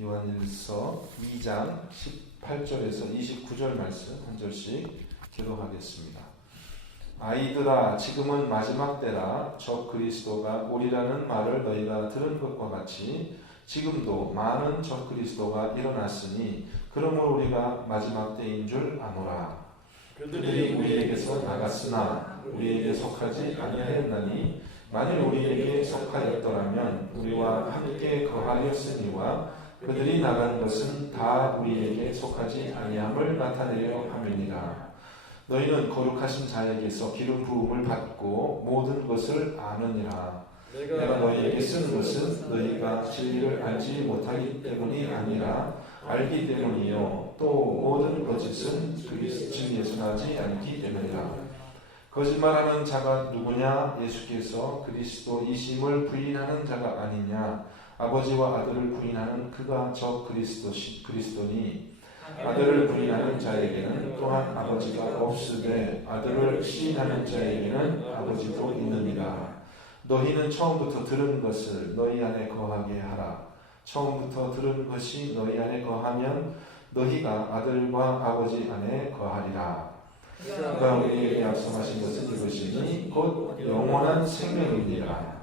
요한일서 2장 18절에서 29절 말씀 한 절씩 기록하겠습니다. 아이들아, 지금은 마지막 때라. 적 그리스도가 오리라는 말을 너희가 들은 것과 같이 지금도 많은 적 그리스도가 일어났으니 그러므로 우리가 마지막 때인 줄 아노라. 그들이 우리에게서 나갔으나 우리에게 속하지 아니하였나니 만일 우리에게 속하였더라면 우리와 함께 거하였으니와 그들이 나간 것은 다 우리에게 속하지 아니함을 나타내려 함이니라. 너희는 거룩하신 자에게서 기름 부음을 받고 모든 것을 아느니라. 내가 너희에게 쓴 것은 너희가 진리를 알지 못하기 때문이 아니라 알기 때문이요 또 모든 거짓은 진리에서 나지 않기 때문이라. 거짓말하는 자가 누구냐? 예수께서 그리스도이심을 부인하는 자가 아니냐? 아버지와 아들을 부인하는 그가 저 그리스도니 아들을 부인하는 자에게는 또한 아버지가 없으되 아들을 시인하는 자에게는 아버지도 있느니라. 너희는 처음부터 들은 것을 너희 안에 거하게 하라. 처음부터 들은 것이 너희 안에 거하면 너희가 아들과 아버지 안에 거하리라. 그가 우리에게 약속하신 것은 이것이니 곧 영원한 생명이니라.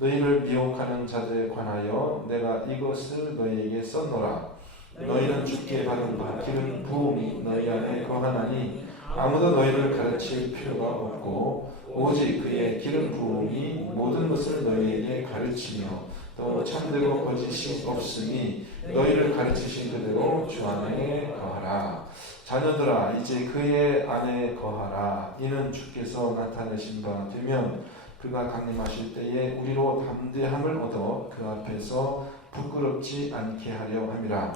너희를 미혹하는 자들에 관하여 내가 이것을 너희에게 썼노라. 너희는 주께 받은 바 기름 부음이 너희 안에 거하나니 아무도 너희를 가르칠 필요가 없고 오직 그의 기름 부음이 모든 것을 너희에게 가르치며 또 참되고 거짓이 없으니 너희를 가르치신 그대로 주 안에 거하라. 자녀들아, 이제 그의 안에 거하라. 이는 주께서 나타내신 바 되면 그가 강림하실 때에 우리로 담대함을 얻어 그 앞에서 부끄럽지 않게 하려 함이라.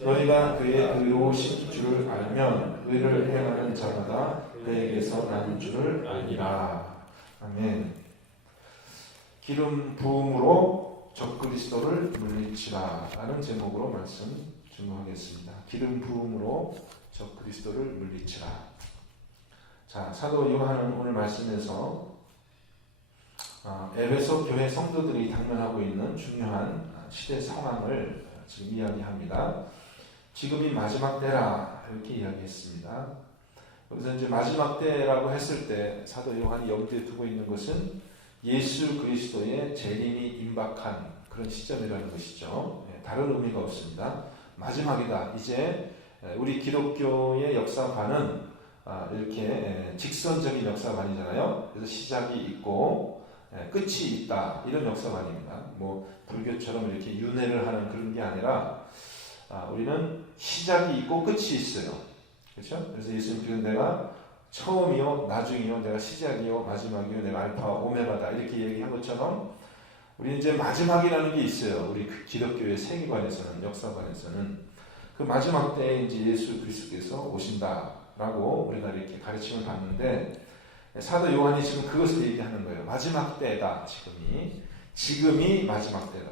너희가 그의 의로우신 줄을 알면 의를 행하는 자마다 그에게서 나는 줄을 아니라. 아멘. 기름 부음으로 적그리스도를 물리치라 라는 제목으로 말씀 증거하겠습니다. 기름 부음으로 적그리스도를 물리치라. 자, 사도 요한은 오늘 말씀에서 에베소 교회 성도들이 당면하고 있는 중요한 시대 상황을 지금 이야기합니다. 지금이 마지막 때라 이렇게 이야기했습니다. 여기서 이제 마지막 때라고 했을 때 사도 요한이 염두에 두고 있는 것은 예수 그리스도의 재림이 임박한 그런 시점이라는 것이죠. 다른 의미가 없습니다. 마지막이다. 이제 우리 기독교의 역사관은 이렇게 직선적인 역사관이잖아요. 그래서 시작이 있고 끝이 있다. 이런 역사관입니다. 뭐 불교처럼 이렇게 윤회를 하는 그런 게 아니라 우리는 시작이 있고 끝이 있어요. 그렇죠? 그래서 예수님께서 내가 처음이요, 나중이요, 내가 시작이요, 마지막이요, 내가 알파와 오메가다 이렇게 얘기한 것처럼 우리는 이제 마지막이라는 게 있어요. 우리 기독교의 세계관에서는, 역사관에서는 그 마지막 때에 이제 예수 그리스도께서 오신다라고 우리가 이렇게 가르침을 받는데 사도 요한이 지금 그것을 얘기하는 거예요. 마지막 때다. 지금이 마지막 때다.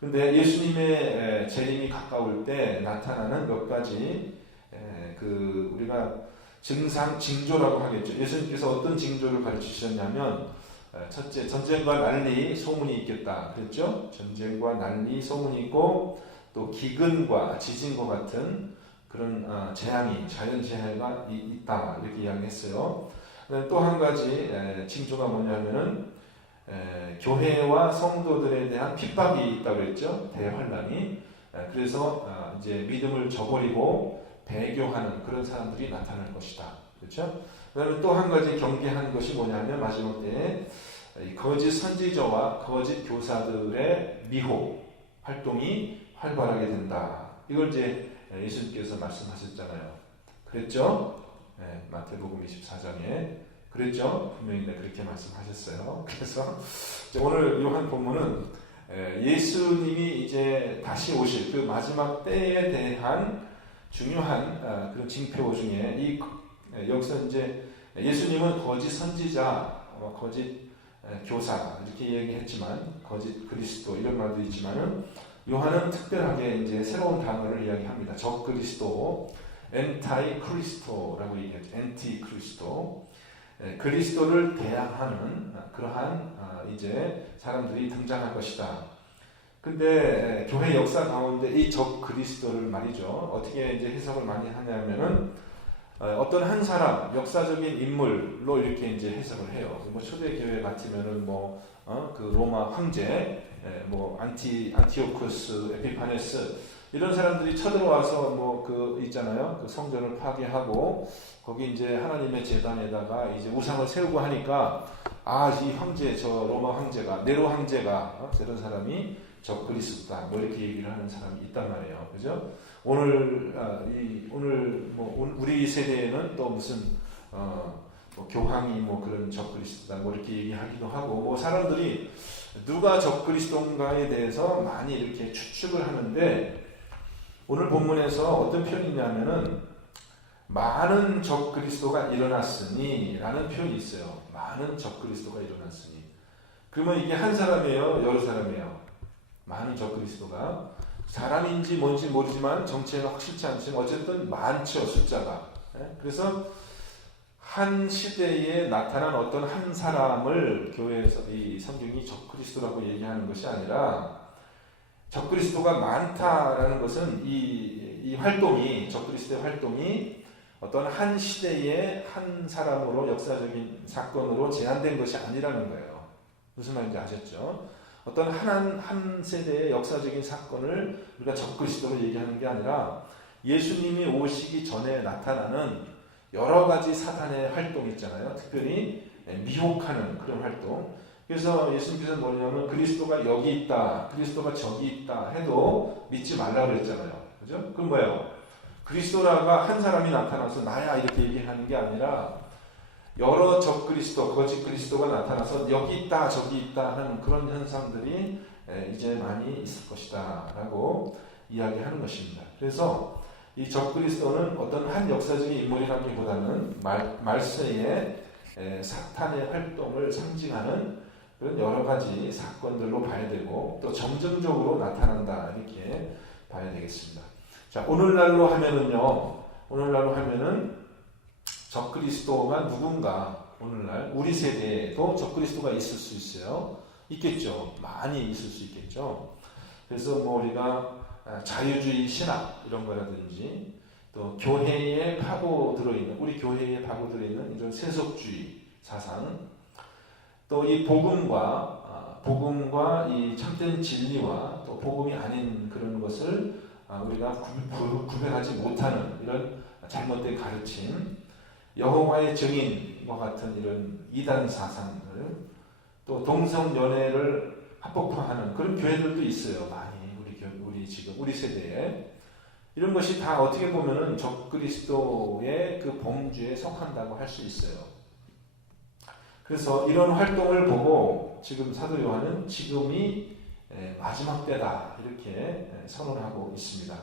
근데 예수님의 재림이 가까울 때 나타나는 몇 가지 우리가 징조라고 하겠죠. 예수님께서 어떤 징조를 가르치셨냐면 첫째, 전쟁과 난리 소문이 있겠다 그랬죠. 전쟁과 난리 소문이 있고 또 기근과 지진과 같은 그런 재앙이 자연재해가 있다 이렇게 이야기했어요. 또 한 가지 징조가 뭐냐면은 교회와 성도들에 대한 핍박이 있다고 했죠. 대환란이. 그래서 이제 믿음을 저버리고 배교하는 그런 사람들이 나타날 것이다. 그렇죠? 그다음에 또 한 가지 경계한 것이 뭐냐면 마지막 때에 거짓 선지자와 거짓 교사들의 미혹 활동이 활발하게 된다. 이걸 이제 예수님께서 말씀하셨잖아요. 그랬죠? 마태복음 24장에 그랬죠? 분명히 그렇게 말씀하셨어요. 그래서 오늘 요한 본문은 예수님이 이제 다시 오실 그 마지막 때에 대한 중요한 그런 징표 중에 여기서 이제 예수님은 거짓 선지자, 거짓 교사 이렇게 얘기했지만 거짓 그리스도 이런 말도 있지만은 요한은 특별하게 이제 새로운 단어를 이야기합니다. 적 그리스도, 엔타이 크리스토라고 얘기하죠. 엔티 크리스토. 그리스도를 대항하는 그러한 이제 사람들이 등장할 것이다. 근데 교회 역사 가운데 이 적 그리스도를 말이죠. 어떻게 이제 해석을 많이 하냐면은 어떤 한 사람, 역사적인 인물로 이렇게 이제 해석을 해요. 뭐 초대교회 같으면은 그 로마 황제, 안티오쿠스, 에피파네스 이런 사람들이 쳐들어와서 그 있잖아요. 그 성전을 파괴하고 거기 이제 하나님의 제단에다가 이제 우상을 세우고 하니까 이 황제, 저 로마 황제가 네로 황제가 저런 사람이 적 그리스도다. 이렇게 얘기를 하는 사람이 있단 말이에요. 그죠? 오늘 우리 세대에는 또 무슨 교황이 그런 적 그리스도다 이렇게 얘기하기도 하고 사람들이 누가 적 그리스도인가에 대해서 많이 이렇게 추측을 하는데 오늘 본문에서 어떤 표현이냐면은 많은 적 그리스도가 일어났으니 라는 표현이 있어요. 많은 적 그리스도가 일어났으니. 그러면 이게 한 사람이에요? 여러 사람이에요? 많은 적 그리스도가 사람인지 뭔지 모르지만 정체는 확실치 않지만 어쨌든 많죠, 숫자가. 그래서 한 시대에 나타난 어떤 한 사람을 교회에서 이 성경이 적 그리스도라고 얘기하는 것이 아니라 적 그리스도가 많다라는 것은 이 활동이, 적 그리스도의 활동이 어떤 한 시대의 한 사람으로 역사적인 사건으로 제한된 것이 아니라는 거예요. 무슨 말인지 아셨죠? 어떤 한 세대의 역사적인 사건을 우리가 적 그리스도로 얘기하는 게 아니라 예수님이 오시기 전에 나타나는 여러 가지 사단의 활동이 있잖아요. 특별히 미혹하는 그런 활동. 그래서 예수님께서는 뭐냐면 그리스도가 여기 있다, 그리스도가 저기 있다 해도 믿지 말라고 그랬잖아요. 그죠? 그럼 뭐예요? 그리스도라가 한 사람이 나타나서 나야 이렇게 얘기하는 게 아니라 여러 적 그리스도, 거짓 그리스도가 나타나서 여기 있다, 저기 있다 하는 그런 현상들이 이제 많이 있을 것이다 라고 이야기하는 것입니다. 그래서 이 적 그리스도는 어떤 한 역사적인 인물이라기보다는 말세의 사탄의 활동을 상징하는 그런 여러 가지 사건들로 봐야 되고 또 점점적으로 나타난다 이렇게 봐야 되겠습니다. 자, 오늘날로 하면은 적 그리스도가 누군가 오늘날 우리 세대에도 적 그리스도가 있을 수 있어요. 있겠죠. 많이 있을 수 있겠죠. 그래서 우리가 자유주의 신학 이런 거라든지 또 교회에 파고들어 있는 우리 교회에 파고들어 있는 이런 세속주의 사상 또 이 복음과 이 참된 진리와 또 복음이 아닌 그런 것을 우리가 구별하지 못하는 이런 잘못된 가르침 여호와의 증인과 같은 이런 이단 사상들 또 동성연애를 합법화하는 그런 교회들도 있어요. 많이 우리 세대에 이런 것이 다 어떻게 보면은 적 그리스도의 그 범주에 속한다고 할 수 있어요. 그래서 이런 활동을 보고 지금 사도 요한은 지금이 마지막 때다 이렇게 선언하고 있습니다.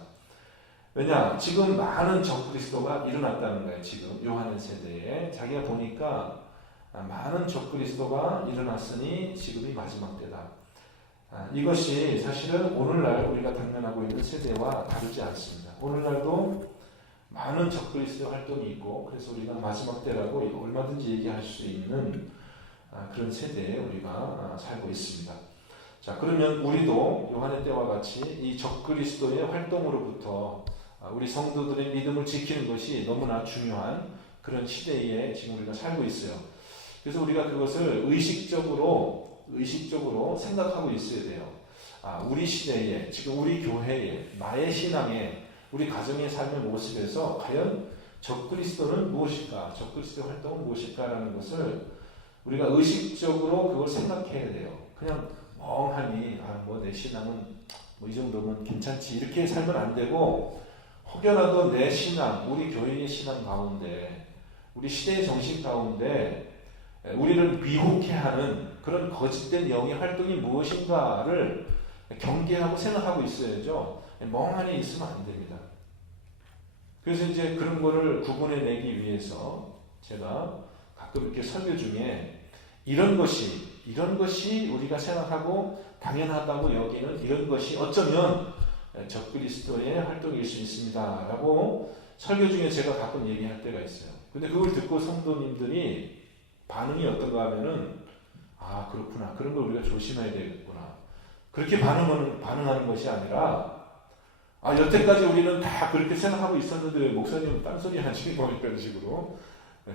왜냐? 지금 많은 적 그리스도가 일어났다는 거예요. 지금 요한의 세대에 자기가 보니까 많은 적 그리스도가 일어났으니 지금이 마지막 때다. 이것이 사실은 오늘날 우리가 당면하고 있는 세대와 다르지 않습니다. 오늘날도 많은 적 그리스도 활동이 있고 그래서 우리가 마지막 때라고 얼마든지 얘기할 수 있는 그런 세대에 우리가 살고 있습니다. 자, 그러면 우리도 요한의 때와 같이 이 적 그리스도의 활동으로부터 우리 성도들의 믿음을 지키는 것이 너무나 중요한 그런 시대에 지금 우리가 살고 있어요. 그래서 우리가 그것을 의식적으로 생각하고 있어야 돼요. 우리 시대에, 지금 우리 교회에, 나의 신앙에, 우리 가정의 삶의 모습에서 과연 적 그리스도는 무엇일까? 적 그리스도의 활동은 무엇일까라는 것을 우리가 의식적으로 그걸 생각해야 돼요. 그냥 멍하니 내 신앙은 이 정도면 괜찮지 이렇게 살면 안 되고 혹여라도 내 신앙, 우리 교회의 신앙 가운데 우리 시대의 정신 가운데 우리를 미혹해하는 그런 거짓된 영의 활동이 무엇인가를 경계하고 생각하고 있어야죠. 멍하니 있으면 안 됩니다. 그래서 이제 그런 거를 구분해내기 위해서 제가 가끔 이렇게 설교 중에 이런 것이 우리가 생각하고 당연하다고 여기는 이런 것이 어쩌면 적 그리스도의 활동일 수 있습니다 라고 설교 중에 제가 가끔 얘기할 때가 있어요. 근데 그걸 듣고 성도님들이 반응이 어떤가 하면은 그렇구나, 그런 걸 우리가 조심해야 되겠구나, 그렇게 반응하는 것이 아니라 여태까지 우리는 다 그렇게 생각하고 있었는데 왜 목사님은 딴소리 하지? 뭐 이런 식으로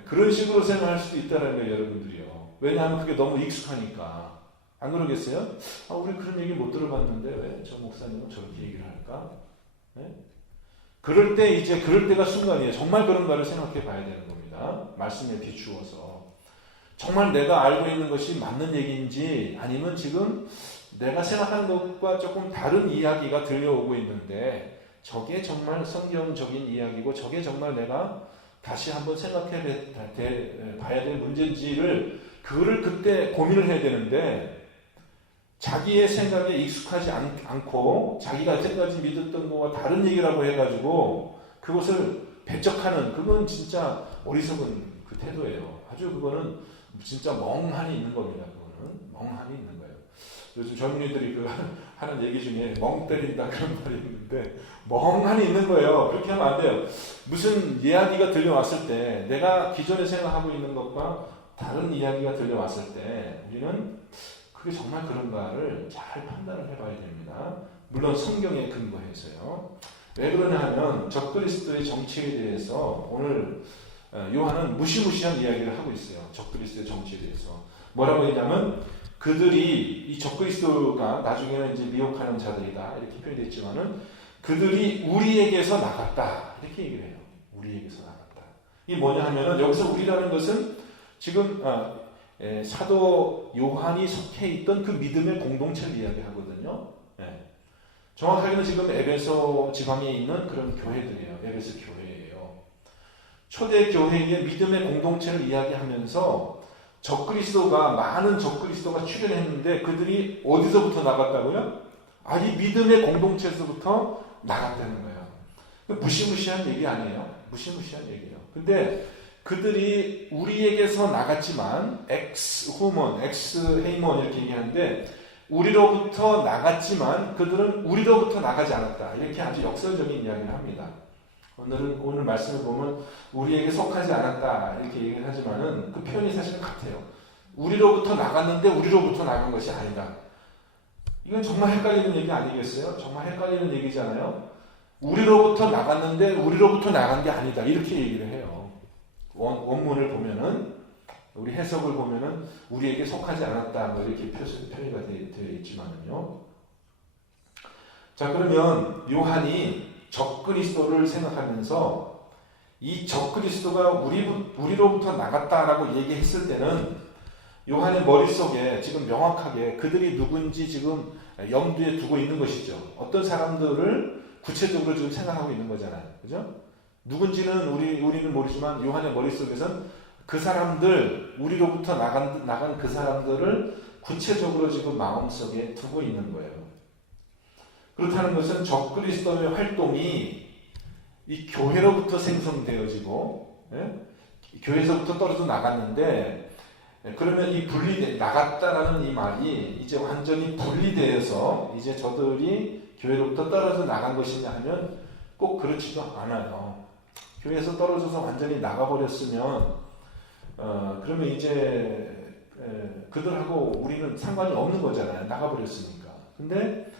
그런 식으로 생각할 수도 있다는 거예요, 여러분들이요. 왜냐하면 그게 너무 익숙하니까. 안 그러겠어요? 우리 그런 얘기 못 들어봤는데 왜 저 목사님은 저렇게 얘기를 할까? 네? 그럴 때가 순간이에요. 정말 그런가를 생각해 봐야 되는 겁니다. 말씀에 비추어서. 정말 내가 알고 있는 것이 맞는 얘기인지 아니면 지금 내가 생각하는 것과 조금 다른 이야기가 들려오고 있는데 저게 정말 성경적인 이야기고 저게 정말 내가 다시 한번 생각해 봐야 될 문제인지를 그거를 그때 고민을 해야 되는데 자기의 생각에 익숙하지 않고 자기가 여태까지 믿었던 것과 다른 얘기라고 해가지고 그것을 배척하는 그건 진짜 어리석은 그 태도예요. 아주 그거는 진짜 멍하니 있는 겁니다. 그거는 멍하니 있는 거예요. 요즘 젊은이들이 그 하는 얘기 중에 멍 때린다 그런 말이 있는데 멍하니 있는 거예요. 그렇게 하면 안 돼요. 무슨 이야기가 들려왔을 때 내가 기존에 생각하고 있는 것과 다른 이야기가 들려왔을 때 우리는 그게 정말 그런가를 잘 판단을 해봐야 됩니다. 물론 성경에 근거해서요. 왜 그러냐 하면 적그리스도의 정치에 대해서 오늘 요한은 무시무시한 이야기를 하고 있어요. 적그리스도의 정치에 대해서. 뭐라고 했냐면 그들이 이 적그리스도가 나중에는 이제 미혹하는 자들이다 이렇게 표현됐지만은 그들이 우리에게서 나갔다 이렇게 얘기를 해요. 우리에게서 나갔다. 이게 뭐냐 하면은 여기서 우리라는 것은 지금 사도 요한이 속해 있던 그 믿음의 공동체를 이야기하거든요. 정확하게는 지금 에베소 지방에 있는 그런 교회들이에요. 에베소 교회예요. 초대 교회의 믿음의 공동체를 이야기하면서 많은 적그리스도가 출현했는데 그들이 어디서부터 나갔다고요? 이 믿음의 공동체에서부터 나갔다는 거예요. 무시무시한 얘기 아니에요. 무시무시한 얘기예요. 근데 그들이 우리에게서 나갔지만 엑스후먼, 엑스헤이먼 이렇게 얘기하는데 우리로부터 나갔지만 그들은 우리로부터 나가지 않았다. 이렇게 아주 역설적인 이야기를 합니다. 오늘 말씀을 보면 우리에게 속하지 않았다 이렇게 얘기를 하지만은 그 표현이 사실은 같아요. 우리로부터 나갔는데 우리로부터 나간 것이 아니다. 이건 정말 헷갈리는 얘기 아니겠어요? 정말 헷갈리는 얘기잖아요. 우리로부터 나갔는데 우리로부터 나간 게 아니다. 이렇게 얘기를 해요. 원문을 보면은 우리 해석을 보면은 우리에게 속하지 않았다. 뭐 이렇게 표현이 되어 있지만은요. 자, 그러면 요한이 적그리스도를 생각하면서 이 적그리스도가 우리로부터 나갔다라고 얘기했을 때는 요한의 머릿속에 지금 명확하게 그들이 누군지 지금 염두에 두고 있는 것이죠. 어떤 사람들을 구체적으로 지금 생각하고 있는 거잖아요. 그죠? 누군지는 우리는 모르지만 요한의 머릿속에선 그 사람들, 우리로부터 나간 그 사람들을 구체적으로 지금 마음속에 두고 있는 거예요. 그렇다는 것은 적그리스도의 활동이 이 교회로부터 생성되어지고 교회에서부터 떨어져 나갔는데 그러면 이 나갔다라는 이 말이 이제 완전히 분리되어서 이제 저들이 교회로부터 떨어져 나간 것이냐 하면 꼭 그렇지도 않아요. 교회에서 떨어져서 완전히 나가버렸으면 그러면 이제 그들하고 우리는 상관이 없는 거잖아요. 나가버렸으니까. 근데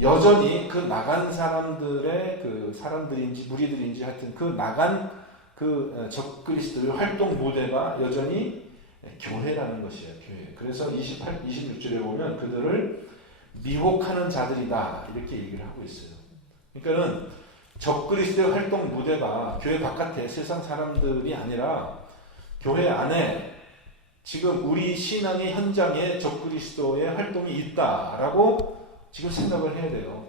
여전히 그 나간 사람들의 그 사람들인지 무리들인지 하여튼 그 나간 그 적그리스도의 활동 무대가 여전히 교회라는 것이에요. 교회. 그래서 26절에 보면 그들을 미혹하는 자들이다 이렇게 얘기를 하고 있어요. 그러니까는 적그리스도의 활동 무대가 교회 바깥에 세상 사람들이 아니라 교회 안에 지금 우리 신앙의 현장에 적그리스도의 활동이 있다라고 지금 생각을 해야 돼요.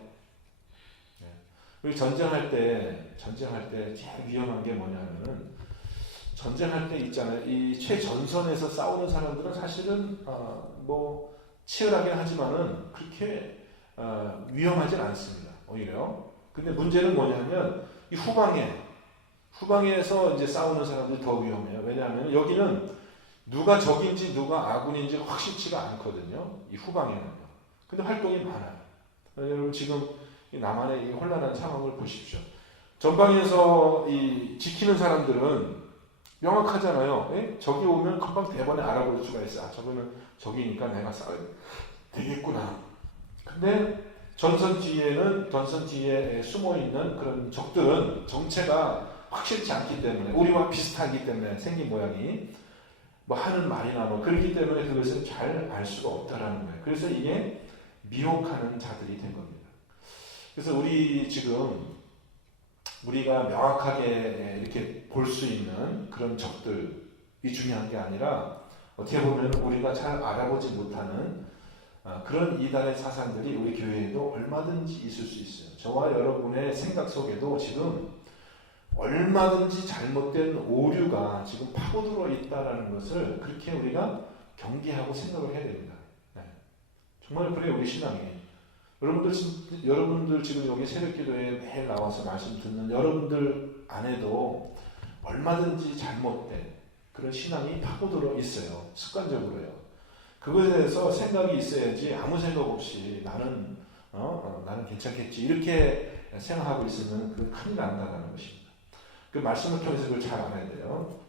우리 전쟁할 때 제일 위험한 게 뭐냐면은 전쟁할 때 있잖아요. 이 최전선에서 싸우는 사람들은 사실은 뭐 치열하긴 하지만은 그렇게 위험하진 않습니다. 오히려. 근데 문제는 뭐냐면 이 후방에서 이제 싸우는 사람들이 더 위험해요. 왜냐하면 여기는 누가 적인지 누가 아군인지 확실치가 않거든요. 이 후방에는요. 근데 활동이 많아요. 여러분 지금 남한의 이 혼란한 상황을 보십시오. 전방에서 이 지키는 사람들은 명확하잖아요. 적이 오면 금방 대번에 알아볼 수가 있어. 저거는 적이니까 내가 싸워야 되겠구나. 근데 전선 뒤에 숨어 있는 그런 적들은 정체가 확실치 않기 때문에, 우리와 비슷하기 때문에 생긴 모양이 뭐 하는 말이나 뭐 그렇기 때문에 그것을 잘 알 수가 없다라는 거예요. 그래서 이게 미혹하는 자들이 된 겁니다. 그래서 우리가 명확하게 이렇게 볼 수 있는 그런 적들이 중요한 게 아니라, 어떻게 보면 우리가 잘 알아보지 못하는 그런 이단의 사상들이 우리 교회에도 얼마든지 있을 수 있어요. 저와 여러분의 생각 속에도 지금 얼마든지 잘못된 오류가 지금 파고들어 있다는 것을 그렇게 우리가 경계하고 생각을 해야 됩니다. 네. 정말 그래요, 우리 신앙이. 여러분들 지금 여기 새벽기도에 매일 나와서 말씀 듣는 여러분들 안에도 얼마든지 잘못된 그런 신앙이 파고들어 있어요. 습관적으로요. 그거에 대해서 생각이 있어야지, 아무 생각 없이 나는 괜찮겠지 이렇게 생각하고 있으면 그건 큰일 난다는 것입니다. 그 말씀을 통해서 그걸 잘 알아야 돼요.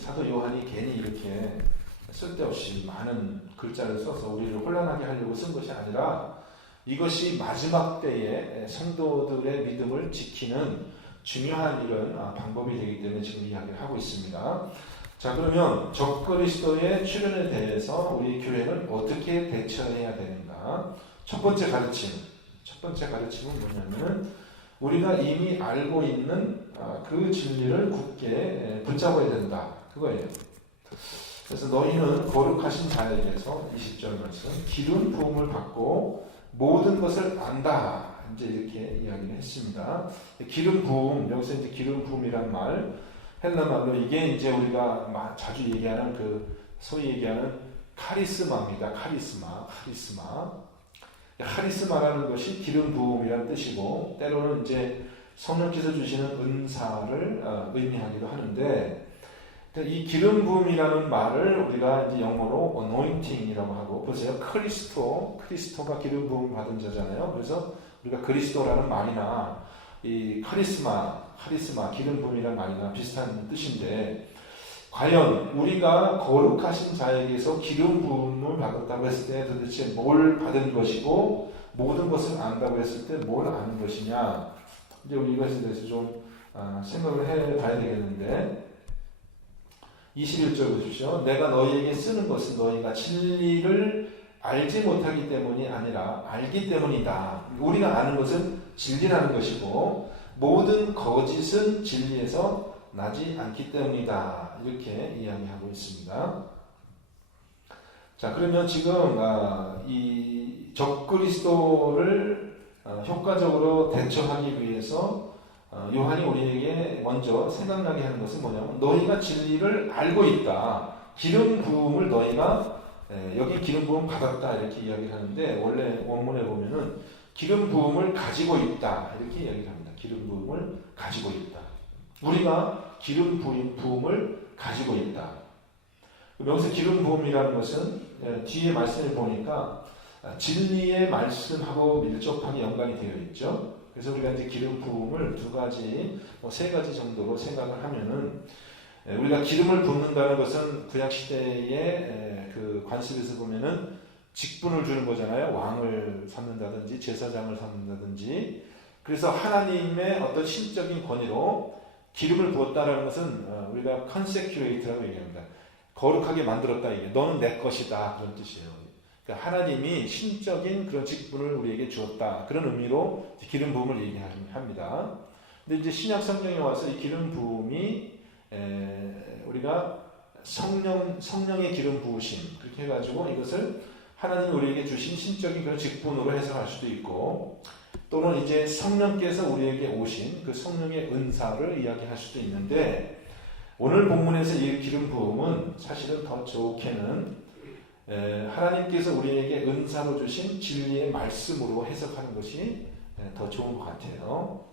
사도 요한이 괜히 이렇게 쓸데없이 많은 글자를 써서 우리를 혼란하게 하려고 쓴 것이 아니라, 이것이 마지막 때에 성도들의 믿음을 지키는 중요한 이런 방법이 되기 때문에 지금 이야기를 하고 있습니다. 자, 그러면 적그리스도의 출현에 대해서 우리 교회는 어떻게 대처해야 되는가? 첫 번째 가르침은 뭐냐면, 우리가 이미 알고 있는 그 진리를 굳게 붙잡아야 된다. 그거예요. 그래서 너희는 거룩하신 자에게서 20절 말씀, 기름 부음을 받고 모든 것을 안다. 이제 이렇게 이야기를 했습니다. 기름 부음, 여기서 이제 기름 부음이란 말, 헬라 말로 이게 이제 우리가 자주 얘기하는 소위 얘기하는 카리스마입니다. 카리스마라는 것이 기름 부음이라는 뜻이고, 때로는 이제 성령께서 주시는 은사를 의미하기도 하는데, 이 기름 부음이라는 말을 우리가 이제 영어로 anointing이라고 하고, 보세요. 크리스토가 기름 부음 받은 자잖아요. 그래서 우리가 그리스도라는 말이나 이 카리스마, 기름 부음이라는 말이나 비슷한 뜻인데, 과연 우리가 거룩하신 자에게서 기름 부음을 받았다고 했을 때 도대체 뭘 받은 것이고, 모든 것을 안다고 했을 때 뭘 아는 것이냐, 이제 우리 이것에 대해서 좀 생각을 해봐야 되겠는데, 21절 보십시오. 내가 너희에게 쓰는 것은 너희가 진리를 알지 못하기 때문이 아니라 알기 때문이다. 우리가 아는 것은 진리라는 것이고, 모든 거짓은 진리에서 나지 않기 때문이다. 이렇게 이야기하고 있습니다. 자, 그러면 지금 이 적그리스도를 효과적으로 대처하기 위해서 요한이 우리에게 먼저 생각나게 하는 것은 뭐냐면, 너희가 진리를 알고 있다. 기름 부음을 너희가 여기 기름 부음 받았다 이렇게 이야기를 하는데, 원래 원문에 보면은 기름 부음을 가지고 있다 이렇게 이야기를 합니다. 기름 부음을 가지고 있다. 우리가 기름 부음을 가지고 있다. 여기서 기름 부음이라는 것은 뒤에 말씀을 보니까 진리의 말씀하고 밀접하게 연관이 되어 있죠. 그래서 우리가 이제 기름 부음을 세 가지 정도로 생각을 하면은, 우리가 기름을 붓는다는 것은 구약 시대의 그 관습에서 보면은 직분을 주는 거잖아요. 왕을 삼는다든지 제사장을 삼는다든지. 그래서 하나님의 어떤 신적인 권위로 기름을 부었다라는 것은 우리가 consecrate라고 얘기합니다. 거룩하게 만들었다, 이게 너는 내 것이다, 그런 뜻이에요. 그러니까 하나님이 신적인 그런 직분을 우리에게 주었다, 그런 의미로 기름 부음을 얘기합니다. 근데 이제 신약 성경에 와서 이 기름 부음이 우리가 성령의 기름 부으심 그렇게 해가지고 이것을 하나님이 우리에게 주신 신적인 그런 직분으로 해석할 수도 있고, 또는 이제 성령께서 우리에게 오신 그 성령의 은사를 이야기할 수도 있는데, 오늘 본문에서 이 기름 부음은 사실은 더 좋게는 하나님께서 우리에게 은사로 주신 진리의 말씀으로 해석하는 것이 더 좋은 것 같아요.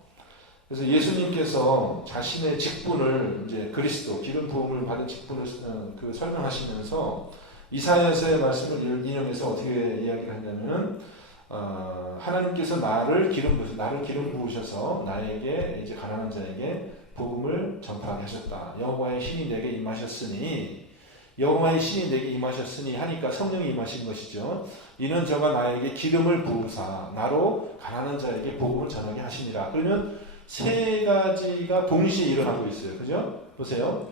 그래서 예수님께서 자신의 직분을 이제 그리스도 기름 부음을 받은 직분을 설명하시면서 이사야서의 말씀을 인용해서 어떻게 이야기를 하냐면, 하나님께서 나를 기름 부으셔서 나에게 이제 가난한 자에게 복음을 전파하게 하셨다. 여호와의 신이 내게 임하셨으니 여호와의 신이 내게 임하셨으니 하니까 성령이 임하신 것이죠. 이는 저가 나에게 기름을 부으사 나로 가난한 자에게 복음을 전하게 하시니라. 그러면 세 가지가 동시에 일어나고 있어요. 그죠? 보세요.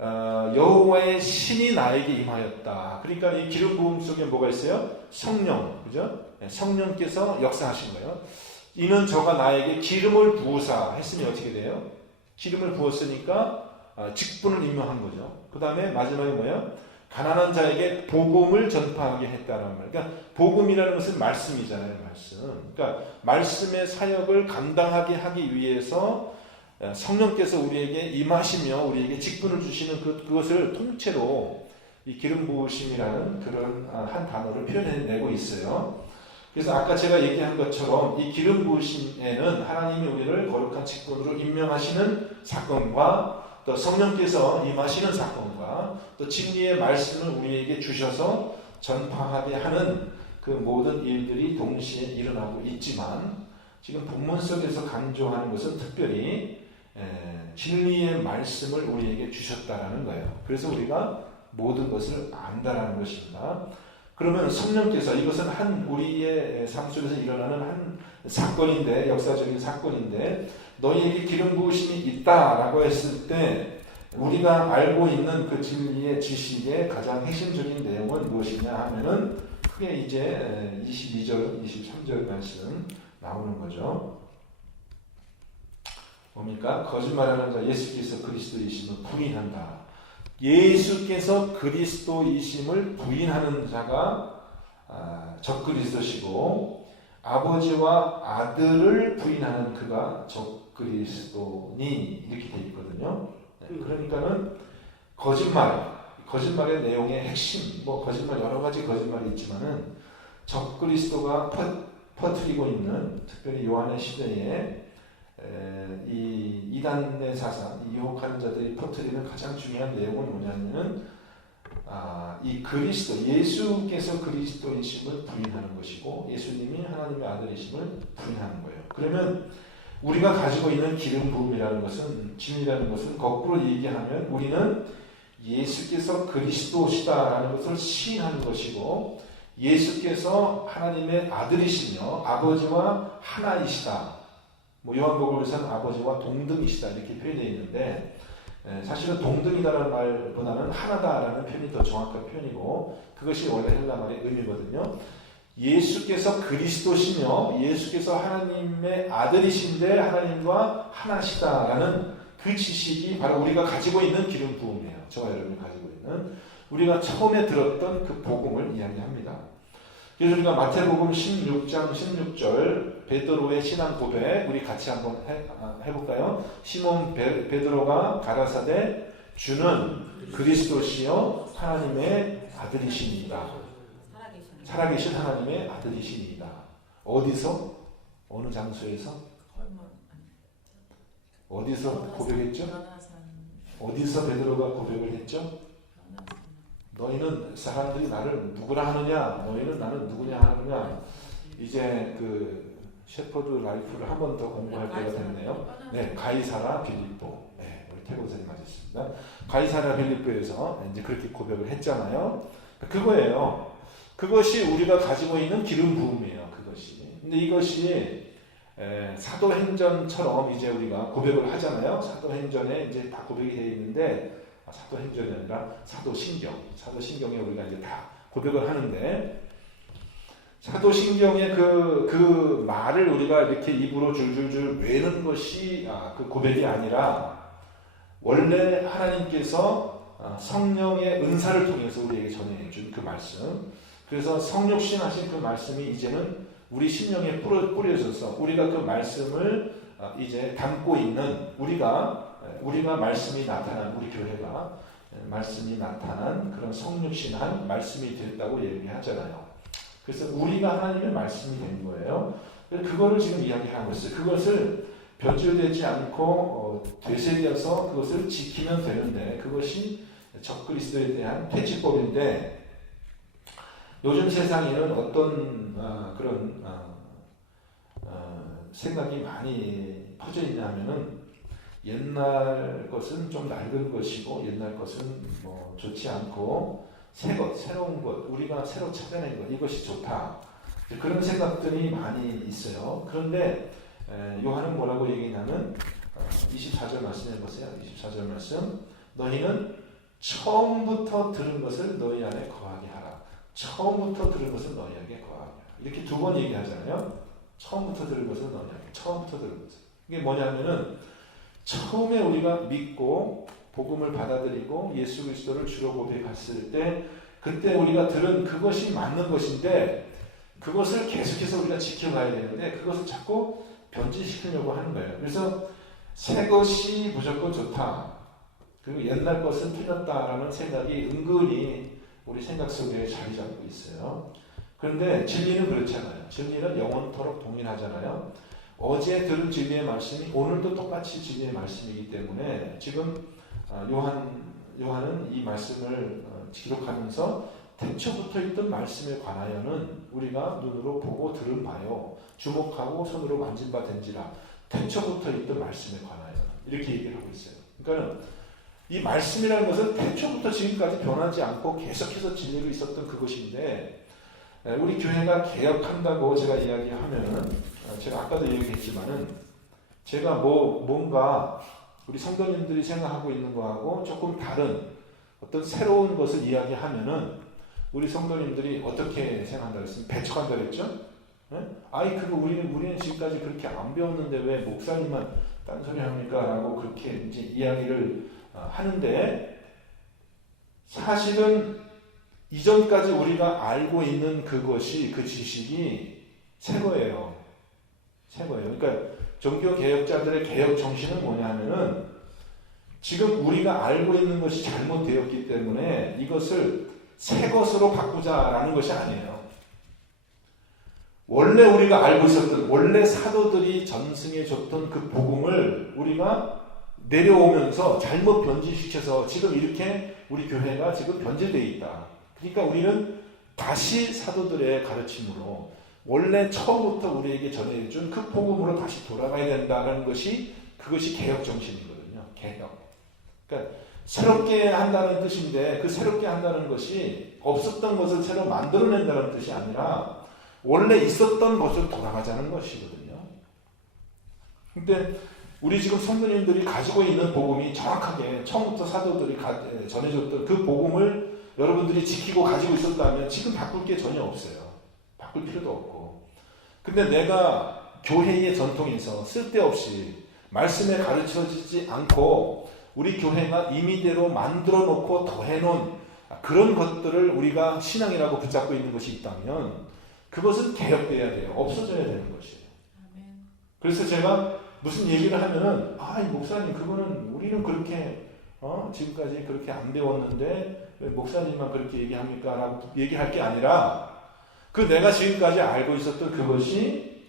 여호와의 신이 나에게 임하였다. 그러니까 이 기름 부음 속에 뭐가 있어요? 성령. 그죠? 성령께서 역사하신 거예요. 이는 저가 나에게 기름을 부으사 했으니 어떻게 돼요? 기름을 부었으니까 직분을 임명한 거죠. 그 다음에 마지막에 뭐예요? 가난한 자에게 복음을 전파하게 했다는 말. 그러니까 복음이라는 것은 말씀이잖아요. 말씀. 그러니까 말씀의 사역을 감당하게 하기 위해서 성령께서 우리에게 임하시며 우리에게 직분을 주시는 그것을 통째로 이 기름 부으심이라는 그런 한 단어를 표현해내고 있어요. 그래서 아까 제가 얘기한 것처럼 이 기름 부으심에는 하나님이 우리를 거룩한 직분으로 임명하시는 사건과 또 성령께서 임하시는 사건과 또 진리의 말씀을 우리에게 주셔서 전파하게 하는 그 모든 일들이 동시에 일어나고 있지만 지금 본문 속에서 강조하는 것은 특별히 진리의 말씀을 우리에게 주셨다라는 거예요. 그래서 우리가 모든 것을 안다라는 것입니다. 그러면 성령께서 이것은 한 우리의 삶 속에서 일어나는 한 사건인데 역사적인 사건인데 너희에게 기름 부으심이 있다라고 했을 때 우리가 알고 있는 그 진리의 지식의 가장 핵심적인 내용은 무엇이냐 하면은 크게 이제 22절, 23절 말씀 나오는 거죠. 뭡니까? 거짓말하는 자 예수께서 그리스도이심을 부인한다. 예수께서 그리스도이심을 부인하는 자가 적그리스도시고 아버지와 아들을 부인하는 그가 적그리스도니 이렇게 되어 있거든요. 그러니까는 거짓말의 내용의 핵심, 뭐 거짓말 여러 가지 거짓말이 있지만은 적그리스도가 퍼뜨리고 있는 특별히 요한의 시대에 이 이단의 사상, 이 유혹하는 자들이 퍼뜨리는 가장 중요한 내용은 뭐냐면은 이 그리스도, 예수께서 그리스도이심을 부인하는 것이고 예수님이 하나님의 아들이심을 부인하는 거예요. 그러면 우리가 가지고 있는 기름 부음이라는 것은, 진리라는 것은 거꾸로 얘기하면 우리는 예수께서 그리스도시다라는 것을 시인하는 것이고 예수께서 하나님의 아들이시며 아버지와 하나이시다. 뭐 요한복음에서는 아버지와 동등이시다 이렇게 표현되어 있는데 사실은 동등이다라는 말보다는 하나다라는 표현이 더 정확한 표현이고 그것이 원래 헬라 말의 의미거든요. 예수께서 그리스도시며 예수께서 하나님의 아들이신데 하나님과 하나시다라는 그 지식이 바로 우리가 가지고 있는 기름 부음이에요. 저와 여러분이 가지고 있는 우리가 처음에 들었던 그 복음을 이야기합니다. 그래서 우리가 마태복음 16장 16절 베드로의 신앙 고백 우리 같이 한번 해볼까요? 시몬 베드로가 가라사대 주는 그리스도시요 하나님의 아들이십니다. 살아계신 하나님의 아들이십니다. 어디서? 어느 장소에서? 어디서 고백했죠? 어디서 베드로가 고백을 했죠? 너희는 사람들이 나를 누구라 하느냐? 너희는 나를 누구냐 하느냐? 이제 그 셰퍼드 라이프를 한 번 더 공부할 때가 됐네요. 네, 가이사라 빌립보. 네, 우리 태고선이 맞았습니다. 가이사라 빌립보에서 이제 그렇게 고백을 했잖아요. 그거예요. 그것이 우리가 가지고 있는 기름 부음이에요. 그것이. 근데 이것이 사도행전처럼 이제 우리가 고백을 하잖아요. 사도행전에 이제 다 고백이 되어 있는데 사도행전이 아니라 사도신경에 우리가 이제 다 고백을 하는데 사도신경의 그 말을 우리가 이렇게 입으로 줄줄줄 외는 것이 그 고백이 아니라 원래 하나님께서 성령의 은사를 통해서 우리에게 전해준 그 말씀. 그래서 성육신하신 그 말씀이 이제는 우리 심령에 뿌려져서 우리가 그 말씀을 이제 담고 있는 우리가 말씀이 나타난 우리 교회가 말씀이 나타난 그런 성육신한 말씀이 됐다고 얘기하잖아요. 그래서 우리가 하나님의 말씀이 된 거예요. 그거를 지금 이야기하고 있어요. 그것을 변질되지 않고 되새겨서 그것을 지키면 되는데 그것이 적그리스도에 대한 퇴치법인데 요즘 세상에는 어떤 그런 생각이 많이 퍼져 있냐 하면은 옛날 것은 좀 낡은 것이고 옛날 것은 뭐 좋지 않고 새 것, 새로운 것, 우리가 새로 찾아낸 것 이것이 좋다. 그런 생각들이 많이 있어요. 그런데 요한은 뭐라고 얘기냐면 24절 말씀 해보세요. 24절 말씀 너희는 처음부터 들은 것을 너희 안에 거하게 하라. 처음부터 들은 것을 너희에게 거하게 하라. 이렇게 두 번 얘기하잖아요. 처음부터 들은 것을 너희에게. 처음부터 들은 것을. 이게 뭐냐면은 처음에 우리가 믿고 복음을 받아들이고 예수 그리스도를 주로 고백했을 때 그때 우리가 들은 그것이 맞는 것인데 그것을 계속해서 우리가 지켜가야 되는데 그것을 자꾸 변질시키려고 하는 거예요. 그래서 새 것이 무조건 좋다. 그리고 옛날 것은 틀렸다라는 생각이 은근히 우리 생각 속에 자리 잡고 있어요. 그런데 진리는 그렇잖아요. 진리는 영원토록 동일하잖아요. 어제 들은 진리의 말씀이 오늘도 똑같이 진리의 말씀이기 때문에 지금 요한은 이 말씀을 기록하면서 태초부터 있던 말씀에 관하여는 우리가 눈으로 보고 들은 바요 주목하고 손으로 만진 바 된지라 태초부터 있던 말씀에 관하여 이렇게 얘기를 하고 있어요. 그러니까 이 말씀이라는 것은 태초부터 지금까지 변하지 않고 계속해서 진리로 있었던 그것인데 우리 교회가 개혁한다고 제가 이야기하면은 제가 아까도 얘기했지만은 제가 뭔가 우리 성도님들이 생각하고 있는 거하고 조금 다른 어떤 새로운 것을 이야기하면은 우리 성도님들이 어떻게 생각한다고 했습니까? 배척한다고 했죠? 네? 아이 그거 우리는 지금까지 그렇게 안 배웠는데 왜 목사님만 딴소리 합니까? 라고 그렇게 이제 이야기를 하는데 사실은 이전까지 우리가 알고 있는 그것이 그 지식이 새 거예요. 새 거예요. 그러니까 종교 개혁자들의 개혁 정신은 뭐냐면은 지금 우리가 알고 있는 것이 잘못되었기 때문에 이것을 새 것으로 바꾸자라는 것이 아니에요. 원래 우리가 알고 있었던 원래 사도들이 전승해 줬던 그 복음을 우리가 내려오면서 잘못 변질시켜서 지금 이렇게 우리 교회가 지금 변질되어 있다. 그러니까 우리는 다시 사도들의 가르침으로 원래 처음부터 우리에게 전해준 그 복음으로 다시 돌아가야 된다는 것이 그것이 개혁 정신이거든요. 개혁. 그러니까 새롭게 한다는 뜻인데 그 새롭게 한다는 것이 없었던 것을 새로 만들어낸다는 뜻이 아니라 원래 있었던 것으로 돌아가자는 것이거든요. 근데 우리 지금 성도님들이 가지고 있는 복음이 정확하게 처음부터 사도들이 전해줬던 그 복음을 여러분들이 지키고 가지고 있었다면 지금 바꿀 게 전혀 없어요. 바꿀 필요도 없고. 근데 내가 교회의 전통에서 쓸데없이 말씀에 가르쳐지지 않고 우리 교회가 임의대로 만들어 놓고 더해놓은 그런 것들을 우리가 신앙이라고 붙잡고 있는 것이 있다면 그것은 개혁돼야 돼요. 없어져야 되는 것이에요. 그래서 제가 무슨 얘기를 하면은 이 목사님 그거는 우리는 그렇게 지금까지 그렇게 안 배웠는데 왜 목사님만 그렇게 얘기합니까? 라고 얘기할 게 아니라 그 내가 지금까지 알고 있었던 그것이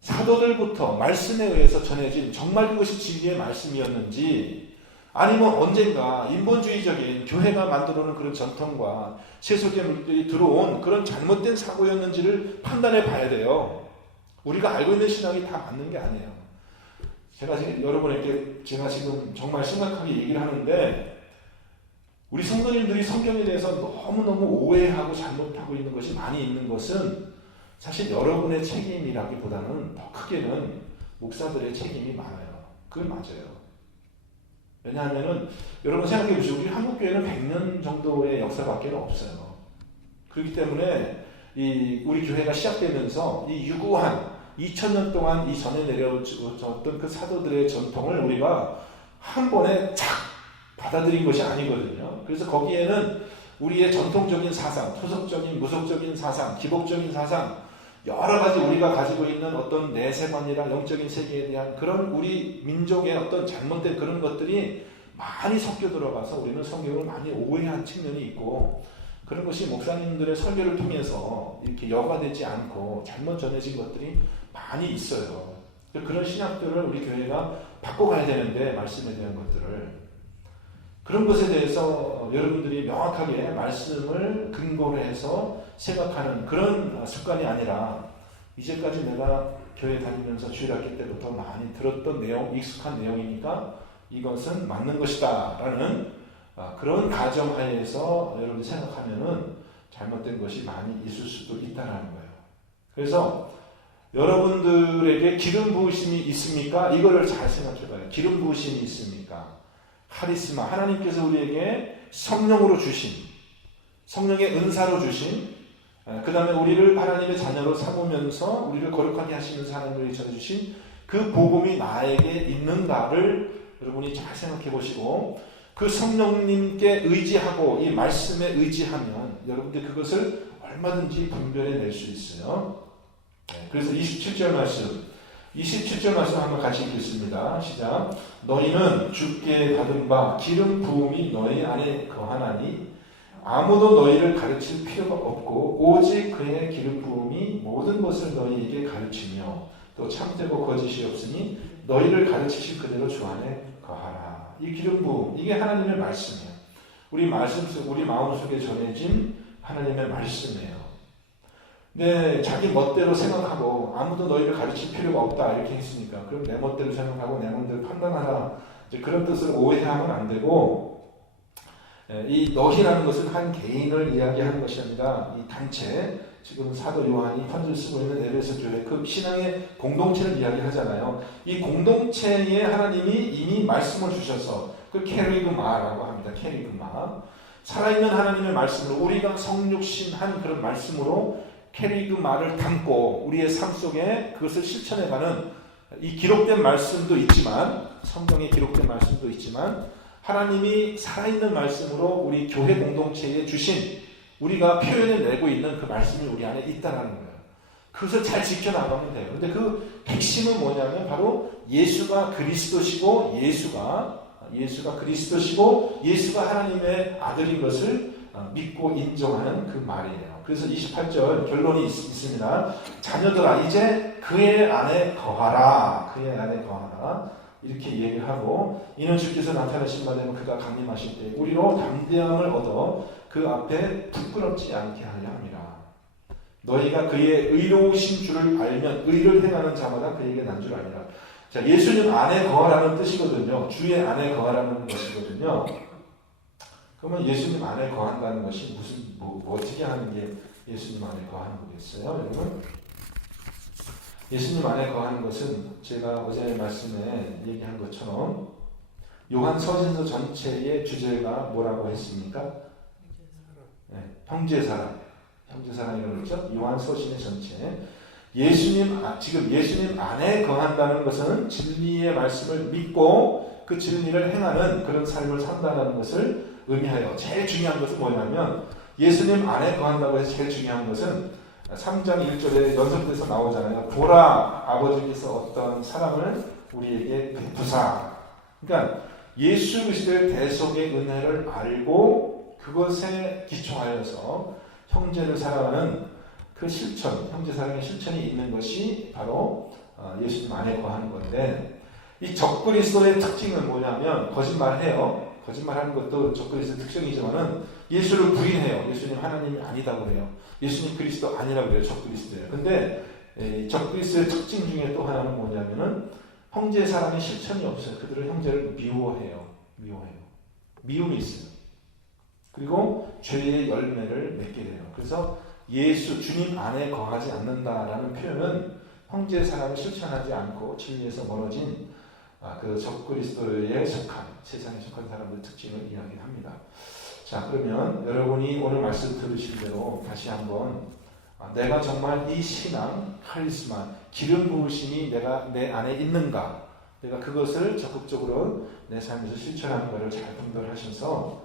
사도들부터 말씀에 의해서 전해진 정말 그것이 진리의 말씀이었는지 아니면 언젠가 인본주의적인 교회가 만들어놓은 그런 전통과 세속의 들어온 그런 잘못된 사고였는지를 판단해 봐야 돼요. 우리가 알고 있는 신앙이 다 맞는 게 아니에요. 제가 지금 여러분에게 제가 지금 정말 심각하게 얘기를 하는데 우리 성도님들이 성경에 대해서 너무너무 오해하고 잘못하고 있는 것이 많이 있는 것은 사실 여러분의 책임이라기보다는 더 크게는 목사들의 책임이 많아요. 그건 맞아요. 왜냐하면은 여러분 생각해 보시죠. 우리 한국교회는 100년 정도의 역사밖에 없어요. 그렇기 때문에 우리 교회가 시작되면서 이 유구한 2000년 동안 이 전에 내려졌던 그 사도들의 전통을 우리가 한 번에 착 받아들인 것이 아니거든요. 그래서 거기에는 우리의 전통적인 사상, 토속적인, 무속적인 사상, 기복적인 사상, 여러 가지 우리가 가지고 있는 어떤 내세관이나 영적인 세계에 대한 그런 우리 민족의 어떤 잘못된 그런 것들이 많이 섞여 들어가서 우리는 성경을 많이 오해한 측면이 있고 그런 것이 목사님들의 설교를 통해서 이렇게 여과되지 않고 잘못 전해진 것들이 많이 있어요. 그런 신학들을 우리 교회가 바꿔가야 되는데 말씀에 대한 것들을 그런 것에 대해서 여러분들이 명확하게 말씀을 근거로 해서 생각하는 그런 습관이 아니라 이제까지 내가 교회 다니면서 주일학기 때부터 많이 들었던 내용, 익숙한 내용이니까 이것은 맞는 것이다 라는 그런 가정하에서 여러분이 생각하면은 잘못된 것이 많이 있을 수도 있다는 거예요. 그래서 여러분들에게 기름 부으심이 있습니까? 이거를 잘 생각해 봐요. 기름 부으심이 있습니까? 카리스마, 하나님께서 우리에게 성령으로 주신, 성령의 은사로 주신, 그 다음에 우리를 하나님의 자녀로 삼으면서 우리를 거룩하게 하시면서 하나님을 전해주신 그 복음이 나에게 있는가를 여러분이 잘 생각해 보시고, 그 성령님께 의지하고 이 말씀에 의지하면 여러분들 그것을 얼마든지 분별해낼 수 있어요. 그래서 27절 말씀 한번 같이 읽겠습니다. 시작. 너희는 주께 받은 바 기름 부음이 너희 안에 거하나니 아무도 너희를 가르칠 필요가 없고 오직 그의 기름 부음이 모든 것을 너희에게 가르치며 또 참되고 거짓이 없으니 너희를 가르치실 그대로 주 안에 거하라. 이 기름 부음, 이게 하나님의 말씀이에요. 우리 마음속에 전해진 하나님의 말씀이에요. 네, 자기 멋대로 생각하고 아무도 너희를 가르칠 필요가 없다 이렇게 했으니까 그럼 내 멋대로 생각하고 내 멋대로 판단하라, 이제 그런 뜻을 오해하면 안 되고, 이 너희라는 것은 한 개인을 이야기하는 것이 아니라 이 단체, 지금 사도 요한이 편지를 쓰고 있는 에베소 교회 그 신앙의 공동체를 이야기하잖아요. 이 공동체에 하나님이 이미 말씀을 주셔서 그 캐리그마라고 합니다. 캐리그마, 살아있는 하나님의 말씀으로 우리가 성육신한 그런 말씀으로 캐리그마를 담고 우리의 삶 속에 그것을 실천해가는 이 기록된 말씀도 있지만, 성경에 기록된 말씀도 있지만, 하나님이 살아있는 말씀으로 우리 교회 공동체에 주신, 우리가 표현해내고 있는 그 말씀이 우리 안에 있다는 거예요. 그것을 잘 지켜나가면 돼요. 근데 그 핵심은 뭐냐면 바로 예수가 그리스도시고, 예수가 그리스도시고 예수가 하나님의 아들인 것을 믿고 인정하는 그 말이에요. 그래서 28절 결론이 있습니다. 자녀들아 이제 그의 안에 거하라. 그의 안에 거하라. 이렇게 얘기하고, 이는 주께서 나타나신 바 되면 그가 강림하실 때 우리로 담대함을 얻어 그 앞에 부끄럽지 않게 하려 함이라. 너희가 그의 의로우신 줄을 알면 의를 행하는 자마다 그에게 난 줄 아니라. 자, 예수님 안에 거하라는 뜻이거든요. 주의 안에 거하라는 것이거든요. 그러면 예수님 안에 거한다는 것이 뭐 어떻게 하는 게 예수님 안에 거하는 거겠어요, 여러분? 예수님 안에 거하는 것은 제가 어제 말씀에 얘기한 것처럼 요한 서신서 전체의 주제가 뭐라고 했습니까? 네, 형제사랑이라고 그랬죠? 요한 서신의 전체. 지금 예수님 안에 거한다는 것은 진리의 말씀을 믿고 그 진리를 행하는 그런 삶을 산다는 것을 의미하여, 제일 중요한 것은 뭐냐면 예수님 안에 거한다고 해서 제일 중요한 것은 3장 1절에 연속돼서 나오잖아요. 보라, 아버지께서 어떤 사랑을 우리에게 베푸사. 그러니까 예수 그리스도의 대속의 은혜를 알고 그것에 기초하여서 형제를 사랑하는 그 실천, 형제 사랑의 실천이 있는 것이 바로 예수님 안에 거하는 건데, 이 적그리스도의 특징은 뭐냐면 거짓말해요. 거짓말하는 것도 적그리스도의 특징이지만은 예수를 부인해요. 예수님 하나님이 아니다고 해요. 예수님 그리스도 아니라고 해요. 적그리스도예요. 근데 적그리스도의 특징 중에 또 하나는 뭐냐면은 형제 사랑의 실천이 없어요. 그들은 형제를 미워해요. 미움이 있어요. 그리고 죄의 열매를 맺게 돼요. 그래서 예수, 주님 안에 거하지 않는다라는 표현은 형제 사랑을 실천하지 않고 진리에서 멀어진 그 적그리스도에 속한, 세상에 속한 사람들 특징을 이야기합니다. 자, 그러면 여러분이 오늘 말씀 들으신 대로 다시 한번 내가 정말 이 신앙, 카리스마, 기름 부으심이 내 안에 있는가, 내가 그것을 적극적으로 내 삶에서 실천하는 것을 잘 분별하셔서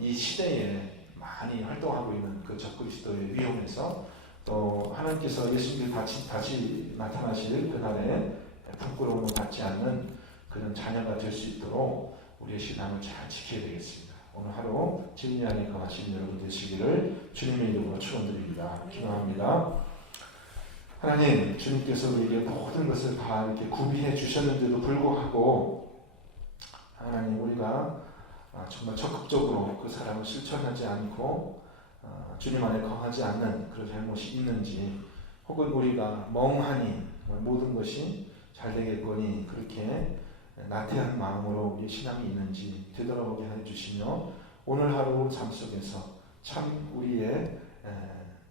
이 시대에 많이 활동하고 있는 그 적그리스도의 위험에서 또 하나님께서 예수님이 다시 나타나실 그날에 부끄러움을 받지 않는 그런 자녀가 될 수 있도록 우리의 신앙을 잘 지켜야 되겠습니다. 오늘 하루 진리 안에 거하시는 여러분 되시기를 주님의 이름으로 축원드립니다. 기도합니다. 하나님, 주님께서 우리에게 모든 것을 다 이렇게 구비해 주셨는데도 불구하고 하나님, 우리가 정말 적극적으로 그 사랑을 실천하지 않고 주님 안에 거하지 않는 그런 잘못이 있는지, 혹은 우리가 멍하니 모든 것이 잘 되겠거니 그렇게 나태한 마음으로 우리 신앙이 있는지 되돌아보게 해주시며 오늘 하루 삶 속에서 참 우리의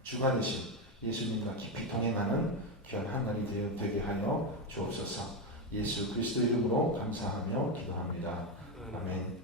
주가 되신 예수님과 깊이 동행하는 귀한 한 날이 되게 하여 주옵소서. 예수 그리스도 이름으로 감사하며 기도합니다. 아멘.